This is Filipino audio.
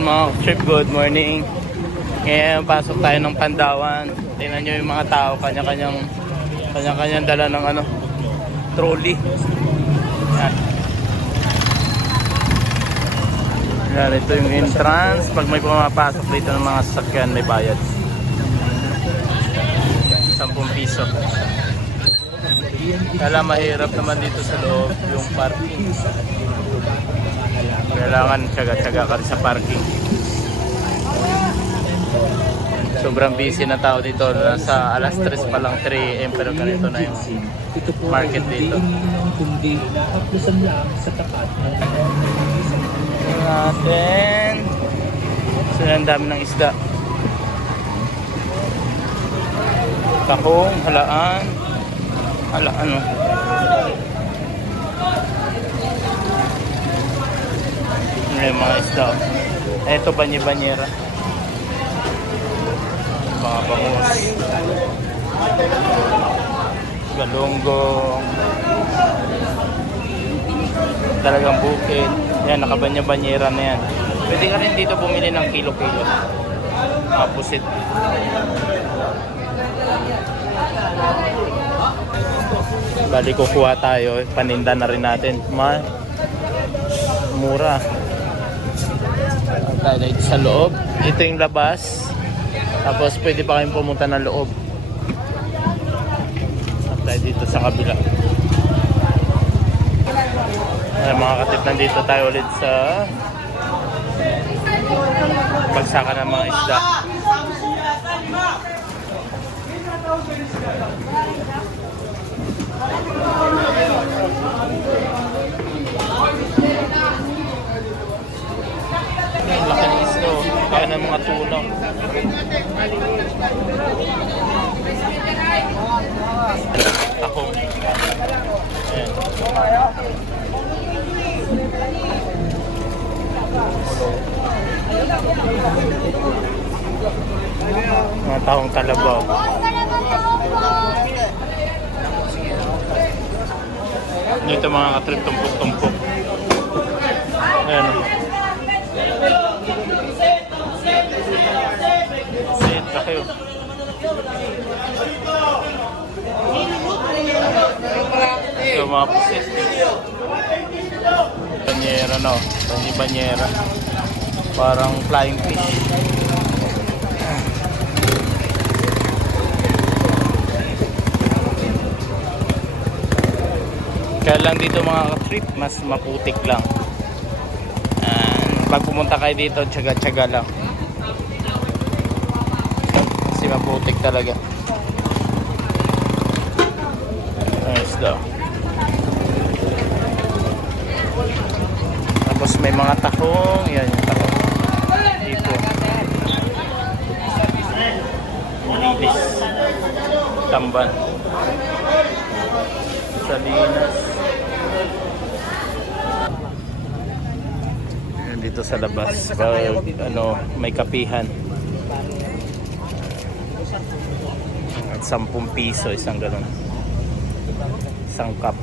Ayan mga trip, good morning. Ngayon, pasok tayo ng Pandawan. Tingnan nyo yung mga tao, kanya-kanyang kanya-kanyang dala ng ano, trolley. Yan. Yan, ito yung entrance. Pag may pumapasok dito ng mga sasakyan, may bayad. 10 piso. Kala mahirap naman dito sa loob yung parking. Kailangan tsaga-tsaga ka sa parking. Sobrang busy na tao dito. Nasa alas 3 pa lang 3 am pero ganito na yung market dito. natin. So, ang dami ng isda. Takong, halaan. Hala, ano. Ano yung mga isda. Ito, banye-banyera. Mga bangus. Galunggong talagang bukid. Yan, nakabanya-banyera na yan. Pwede ka rin dito bumili ng kilo-kilo. Kapusit. Bali kukuha tayo, paninda na rin natin. Ma mura. Tayo dito sa loob. Ito yung labas. Tapos pwede pa kayong pumunta ng loob. Tayo dito sa kabila. Ay, mga katip, nandito tayo ulit sa pagsaka ng mga isda. Ang laki ng isda, oh. kaya ng mga tulong. Ako. Ayan. Mga taong talabaw. Dito mga katrip tumpok-tumpok. Ayan. Sit, laki oh. Ito mga pusit. Banyera no. Bany banyera. Parang flying fish. Kaya lang dito mga trip mas maputik lang. And pag pumunta kayo dito, tsaga-tsaga lang. Maputik talaga. Ayos daw. Tapos may mga tahong. Yan yung tahong. Dito. Lilis. Tamban. Salinas. Yan dito sa labas. Pag ano, may kapihan. At 10 piso isang ganun. Isang cup.